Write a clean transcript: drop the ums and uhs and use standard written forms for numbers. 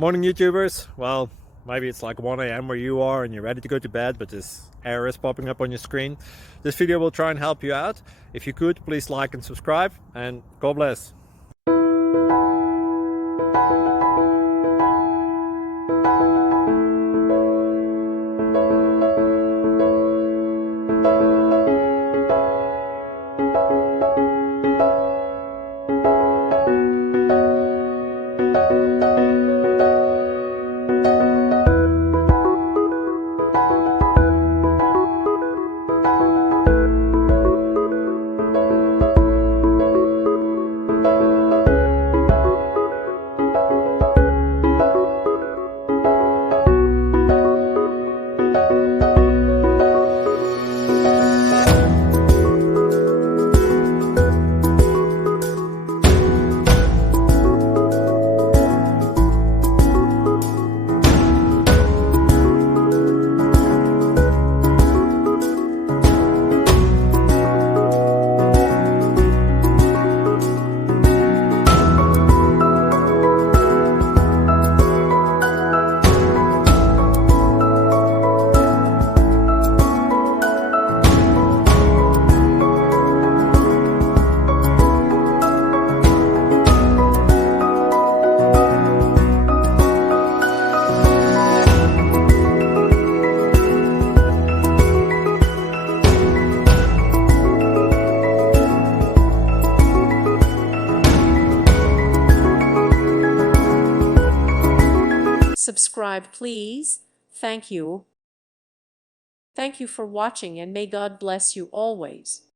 Morning YouTubers. Well, maybe it's like 1 a.m. where you are and you're ready to go to bed, but this error is popping up on your screen. This video will try and help you out. If you could, please like and subscribe, and God bless. Subscribe, please. Thank you. Thank you for watching, and may God bless you always.